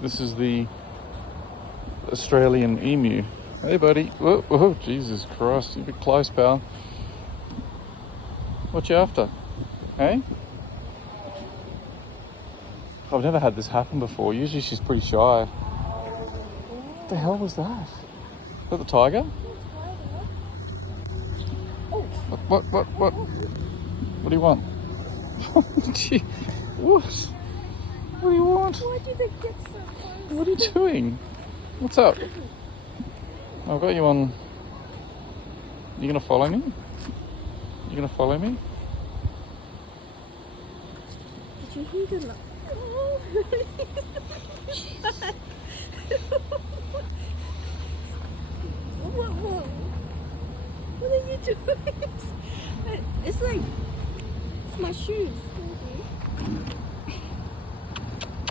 This is the Australian Emu. Hey, buddy. Whoa, whoa, Jesus Christ. You're a bit close, pal. What you after? Hey? I've never had this happen before. Usually she's pretty shy. What the hell was that? Is that the tiger? What? What do you want? Gee, what? What do you want? Why did they get so close? What are you doing? What's up? I've got you on. You gonna follow me? You gonna follow me? Did you hear the laugh? Oh. What are you doing? It's like, it's my shoes.